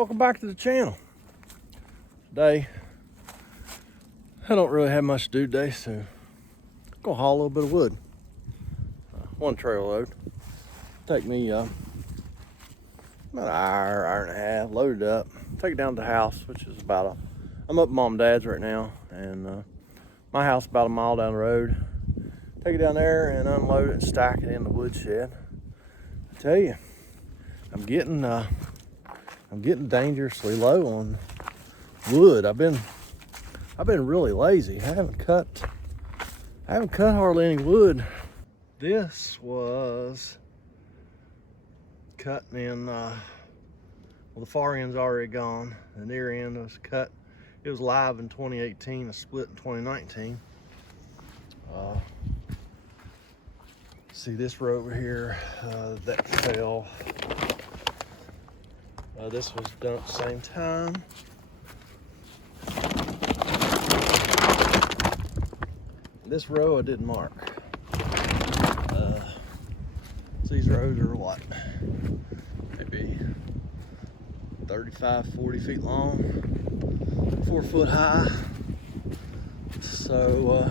Welcome back to the channel. Today, I don't really have much to do today, so I'm gonna haul a little bit of wood. One trail load. Take me about an hour and a half, load it up, take it down to the house, which is I'm up at Mom and Dad's right now, and my house about a mile down the road. Take it down there and unload it and stack it in the woodshed. I tell you, I'm getting dangerously low on wood. I've been really lazy. I haven't cut hardly any wood. This was cut in well, the far end's already gone. The near end was cut. It was live in 2018, a split in 2019. See this row over here, that fell. This was done at the same time. This row I didn't mark. So these rows are what? Maybe 35, 40 feet long, 4 foot high. So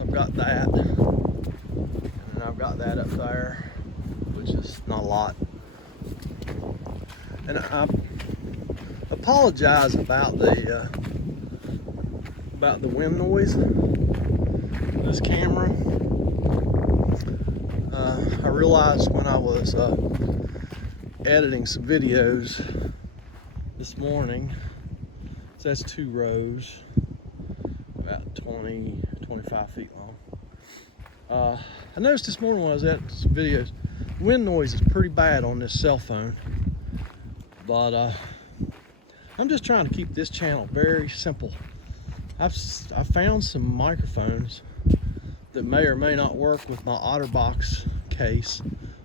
I've got that. And I've got that up there, which is not a lot. And I apologize about the wind noise. This camera. I realized when I was editing some videos this morning. So that's 2 rows, about 20, 25 feet long. I noticed this morning when I was editing some videos, wind noise is pretty bad on this cell phone. But I'm just trying to keep this channel very simple. I found some microphones that may or may not work with my OtterBox case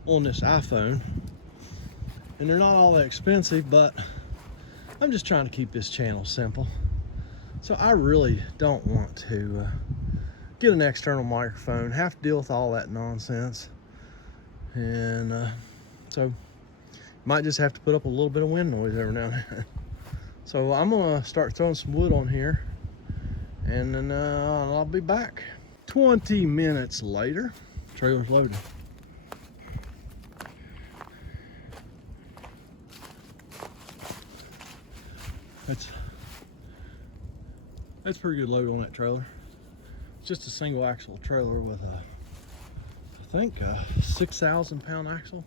on this iPhone, and they're not all that expensive, but I'm just trying to keep this channel simple. So I really don't want to get an external microphone, have to deal with all that nonsense, and so might just have to put up a little bit of wind noise every now and then. So I'm gonna start throwing some wood on here, and then I'll be back. 20 minutes later, trailer's loaded. That's pretty good load on that trailer. It's just a single axle trailer with I think a 6,000 pound axle.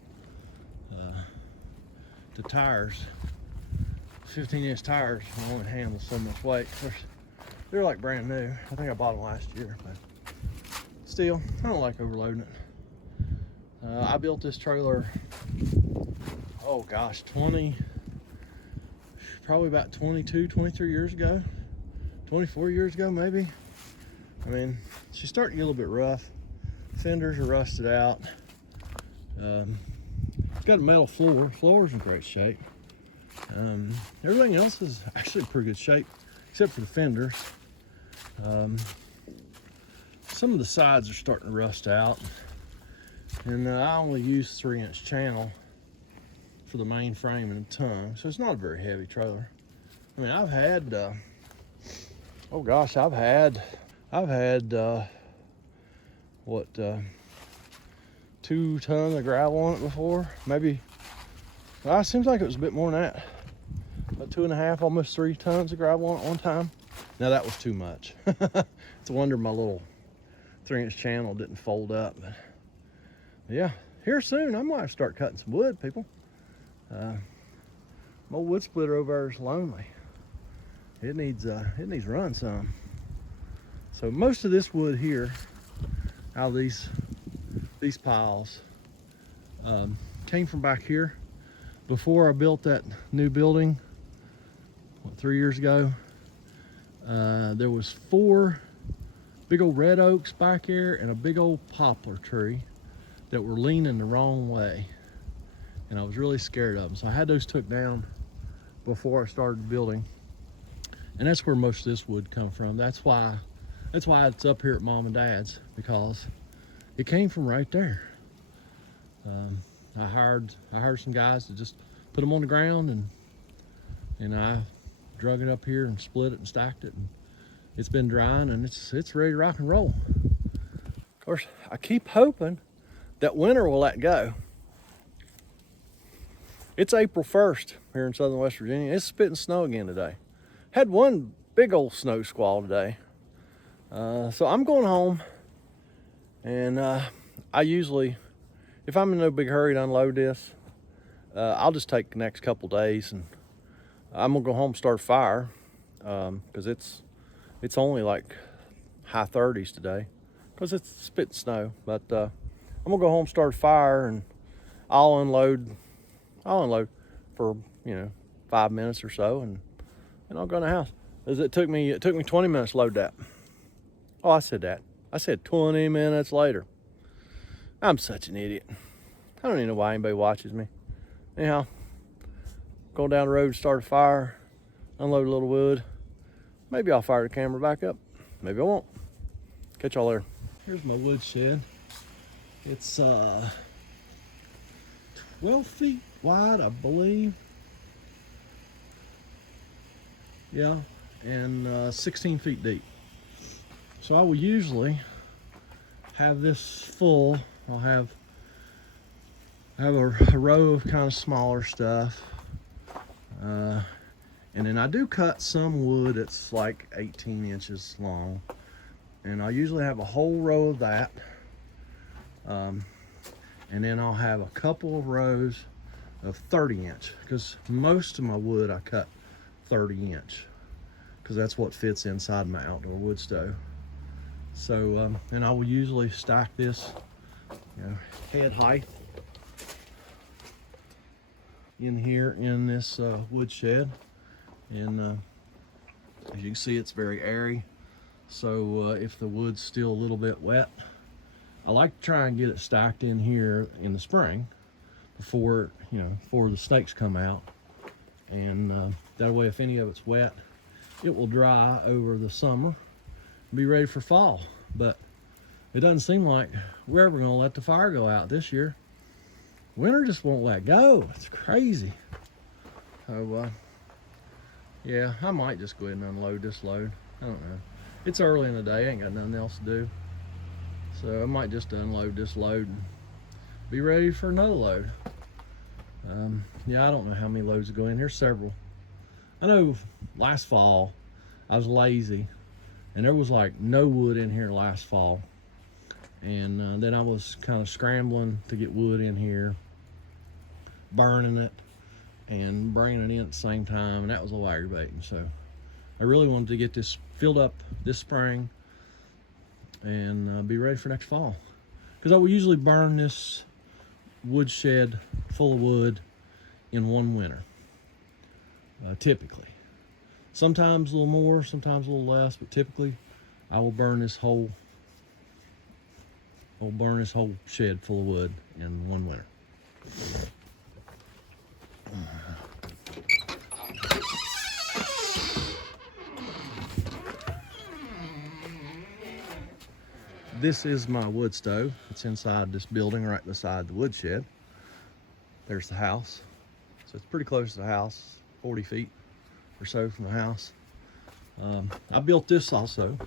The tires, 15-inch tires, will only handle so much weight. They're like brand new. I think I bought them last year, but still, I don't like overloading it. I built this trailer, oh gosh, probably about 22, 23 years ago, 24 years ago maybe. I mean, she's starting to get a little bit rough. Fenders are rusted out. It's got a metal floor. Floor's in great shape. Everything else is actually in pretty good shape, except for the fenders. Some of the sides are starting to rust out, and I only use 3-inch channel for the main frame and the tongue, so it's not a very heavy trailer. I mean, I've had, oh gosh, I've had what, 2 tons of gravel on it before, maybe. Well, it seems like it was a bit more than that. About 2.5, almost 3 tons of gravel on it one time. Now that was too much. It's a wonder my little 3-inch channel didn't fold up. But yeah, here soon I might have to start cutting some wood, people. My old wood splitter over there is lonely. It needs run some. So most of this wood here, out of these piles, came from back here. Before I built that new building, 3 years ago, there was 4 big old red oaks back here and a big old poplar tree that were leaning the wrong way, and I was really scared of them. So I had those took down before I started building, and that's where most of this wood come from. That's why it's up here at Mom and Dad's, because it came from right there. I hired some guys to just put them on the ground and and I drug it up here and split it and stacked it, and it's been drying and it's ready to rock and roll. Of course, I keep hoping that winter will let go. It's April 1st here in southern West Virginia. It's spitting snow again today. Had one big old snow squall today. So I'm going home, and I usually, if I'm in no big hurry to unload this, I'll just take the next couple days, and I'm gonna go home and start a fire, because it's only like high 30s today, because it's spitting snow. But I'm gonna go home, start a fire, and I'll unload for 5 minutes or so, and I'll go in the house. It took me 20 minutes to load that. Oh, I said that. I said 20 minutes later. I'm such an idiot. I don't even know why anybody watches me. Anyhow, go down the road, start a fire, unload a little wood. Maybe I'll fire the camera back up. Maybe I won't. Catch y'all there. Here's my wood shed. It's 12 feet wide, I believe. Yeah, and 16 feet deep. So I will usually have this full. I'll have a row of kind of smaller stuff, and then I do cut some wood that's like 18 inches long, and I usually have a whole row of that, and then I'll have a couple of rows of 30 inch, because most of my wood I cut 30 inch, because that's what fits inside my outdoor wood stove. So and I will usually stack this head height in here in this wood shed, and as you can see, it's very airy. So if the wood's still a little bit wet, I like to try and get it stacked in here in the spring before the snakes come out, and that way if any of it's wet, it will dry over the summer, be ready for fall. But it doesn't seem like we're ever gonna let the fire go out this year. Winter just won't let go. It's crazy. So yeah, I might just go ahead and unload this load. I don't know. It's early in the day, I ain't got nothing else to do. So I might just unload this load and be ready for another load. Yeah, I don't know how many loads go in here. Several. I know last fall I was lazy, and there was like no wood in here last fall, and then I was kind of scrambling to get wood in here, burning it and bringing it in at the same time, and that was a little aggravating. So I really wanted to get this filled up this spring and be ready for next fall, because I will usually burn this wood shed full of wood in one winter, typically. Sometimes a little more, sometimes a little less, but typically I will burn this whole shed full of wood in one winter. This is my wood stove. It's inside this building right beside the wood shed. There's the house. So it's pretty close to the house, 40 feet or so from the house. I built this also.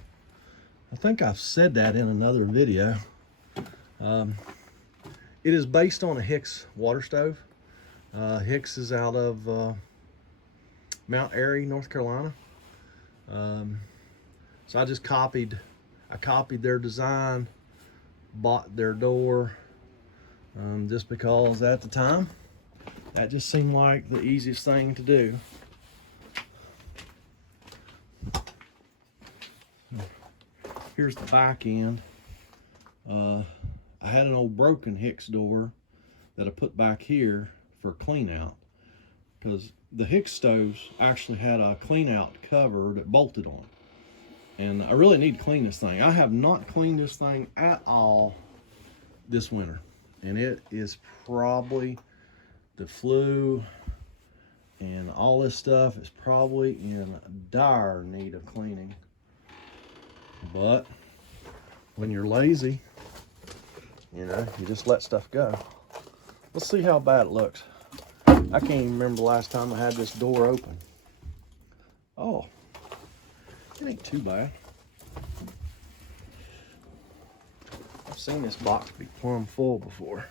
I think I've said that in another video. It is based on a Hicks water stove. Hicks is out of Mount Airy, North Carolina. So I just copied their design, bought their door, just because at the time that just seemed like the easiest thing to do. Here's the back end. I had an old broken Hicks door that I put back here for clean out, because the Hicks stoves actually had a clean out cover that bolted on, and I really need to clean this thing. I have not cleaned this thing at all this winter, and it is probably the flue and all this stuff is probably in dire need of cleaning. But when you're lazy, you just let stuff go. Let's see how bad it looks. I can't even remember the last time I had this door open. Oh, it ain't too bad. I've seen this box be plumb full before.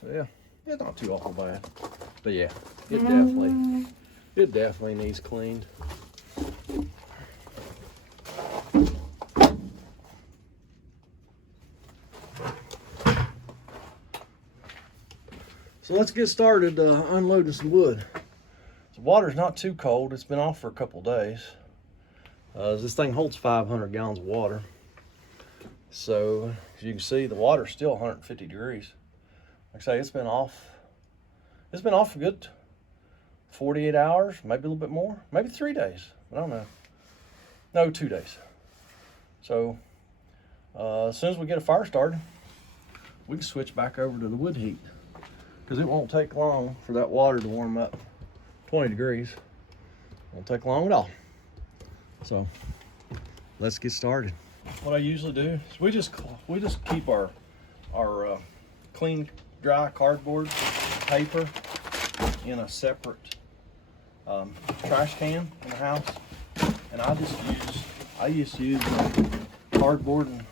So yeah, it's not too awful bad. But yeah, it definitely needs cleaned. So let's get started unloading some wood. The water's not too cold. It's been off for a couple days. This thing holds 500 gallons of water. So as you can see, the water's still 150 degrees. Like I say, it's been off a good 48 hours, maybe a little bit more, maybe 3 days. I don't know. No, 2 days. So as soon as we get a fire started, we can switch back over to the wood heat, because it won't take long for that water to warm up. 20 degrees. Won't take long at all. So let's get started. What I usually do is we just keep our clean, dry cardboard paper in a separate trash can in the house, and I just use cardboard and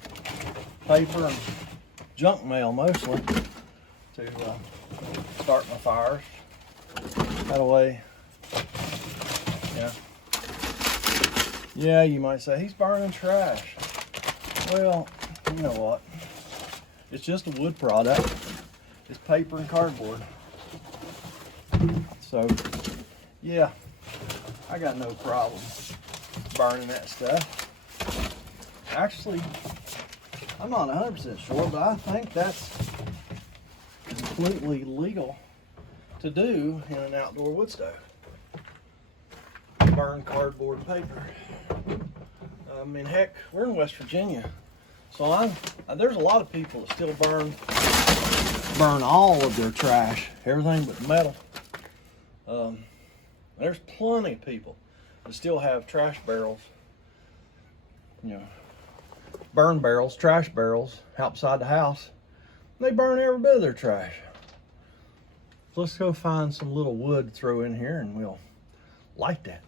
paper and junk mail mostly to start my fires. That way, yeah, you might say he's burning trash. Well, you know what? It's just a wood product. It's paper and cardboard. So, yeah, I got no problem burning that stuff. Actually, I'm not 100% sure, but I think that's completely legal to do in an outdoor wood stove. Burn cardboard paper. I mean, heck, we're in West Virginia, so there's a lot of people that still burn all of their trash, everything but metal. There's plenty of people that still have trash barrels, burn barrels, trash barrels outside the house. They burn every bit of their trash. So let's go find some little wood to throw in here and we'll light that.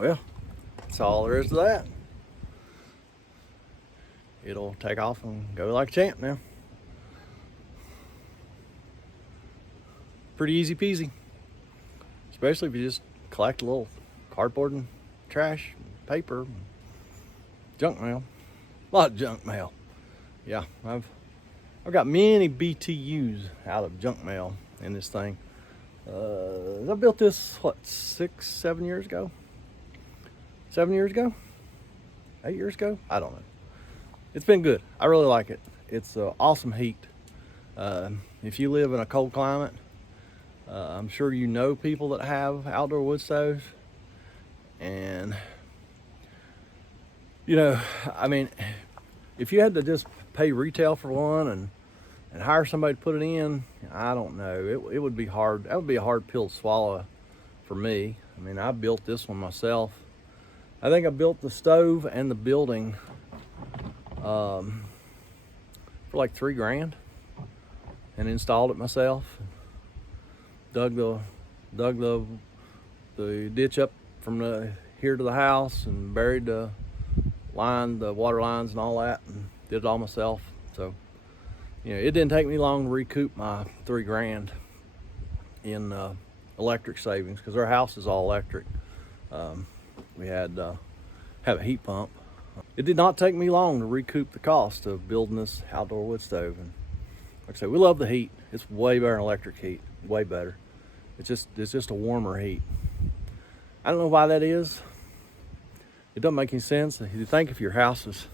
Well, that's all there is to that. It'll take off and go like a champ now. Pretty easy peasy. Especially if you just collect a little cardboard and trash, paper, junk mail. A lot of junk mail. Yeah, I've got many BTUs out of junk mail in this thing. I built this, what, 7 years ago? 7 years ago? 8 years ago? I don't know. It's been good. I really like it. It's awesome heat. If you live in a cold climate, I'm sure you know people that have outdoor wood stoves. And, I mean, if you had to just pay retail for one and hire somebody to put it in, I don't know. It would be hard. That would be a hard pill to swallow for me. I mean, I built this one myself. I think I built the stove and the building for like $3 grand, and installed it myself. Dug the ditch up from here to the house and buried the water lines and all that, and did it all myself. So, you know, it didn't take me long to recoup my $3 grand in electric savings, because our house is all electric. We had have a heat pump. It did not take me long to recoup the cost of building this outdoor wood stove. And like I say, we love the heat. It's way better than electric heat, way better. It's just a warmer heat. I don't know why that is. It doesn't make any sense. You think if your house is,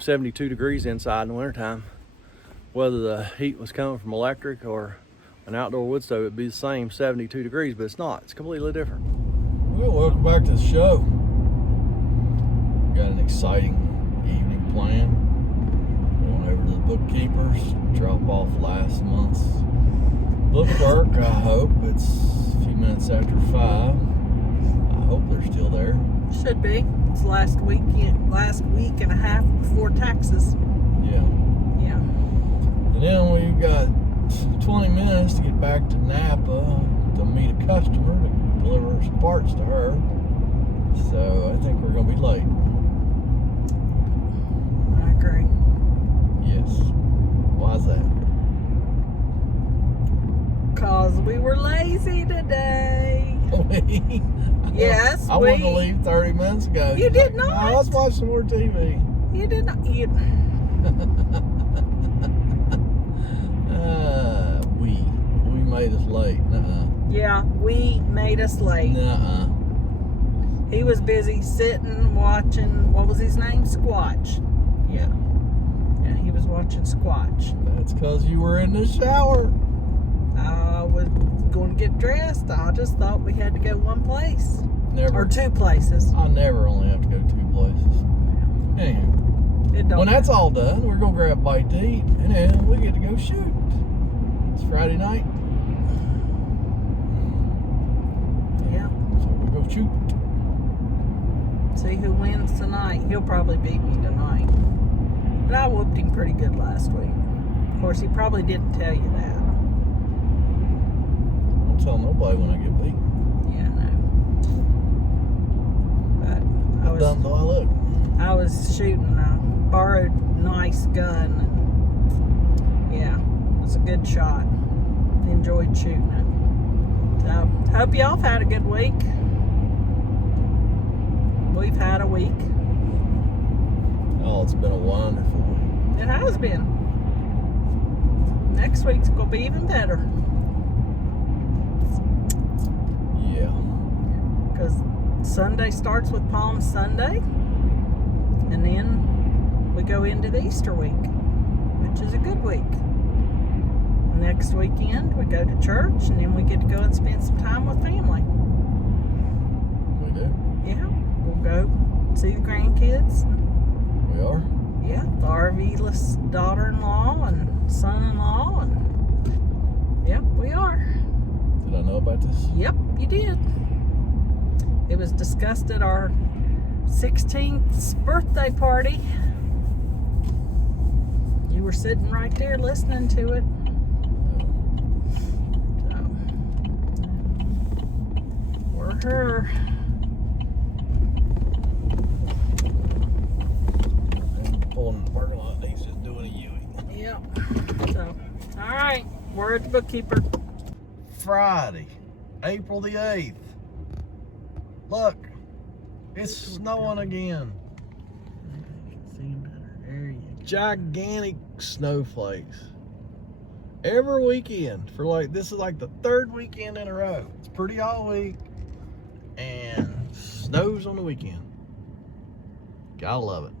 72 degrees inside in the wintertime, whether the heat was coming from electric or an outdoor wood stove, it'd be the same 72 degrees, but it's not. It's completely different. Well, welcome back to the show. Got an exciting evening planned. Going over to the bookkeepers, drop off last month's book work. I hope it's a few minutes after 5. I hope they're still there. Should be. It's last week and a half before taxes. Yeah. Yeah. And then we've got 20 minutes to get back to Napa to meet a customer to deliver some parts to her. So I think we're gonna be late. I agree. Yes. Why is that? Cause we were lazy today. Yes, I wanted to leave 30 minutes ago. You did not. No, let's watch some more TV. You did not. We made us late. Yeah, we made us late. Nuh-uh. He was busy sitting, watching, what was his name? Squatch. Yeah. Yeah, he was watching Squatch. That's because you were in the shower. I was going to get dressed. I just thought we had to go one place. Never. Or 2 places. I never only have to go 2 places. Anyway, when that's all done, we're going to grab a bite to eat, and then we get to go shoot. It's Friday night. Yeah. So we'll go shoot. See who wins tonight. He'll probably beat me tonight. But I whooped him pretty good last week. Of course, he probably didn't tell you that. Don't tell nobody when I get beat. Yeah, I know. But How dumb do I look? I was shooting a borrowed nice gun. And yeah, it was a good shot. Enjoyed shooting it. So, hope y'all have had a good week. We've had a week. Oh, it's been a wonderful week. It has been. Next week's gonna be even better. Yeah. Because Sunday starts with Palm Sunday, and then we go into the Easter week, which is a good week. Next weekend we go to church, and then we get to go and spend some time with family. We do. Yeah, we'll go see the grandkids. We are. Yeah, the RV-less daughter-in-law and son-in-law, and yep, we are. Did I know about this? Yep, you did. It was discussed at our 16th birthday party. You were sitting right there listening to it. So, we're her. Pulling in the parking lot, he's just doing a Yui. Yep. So, all right, we're at the bookkeeper. Friday, April the 8th. Look, it's snowing again. See better. There you go. Gigantic snowflakes. Every weekend for this is like the 3rd weekend in a row. It's pretty all week and snows on the weekend. Gotta love it.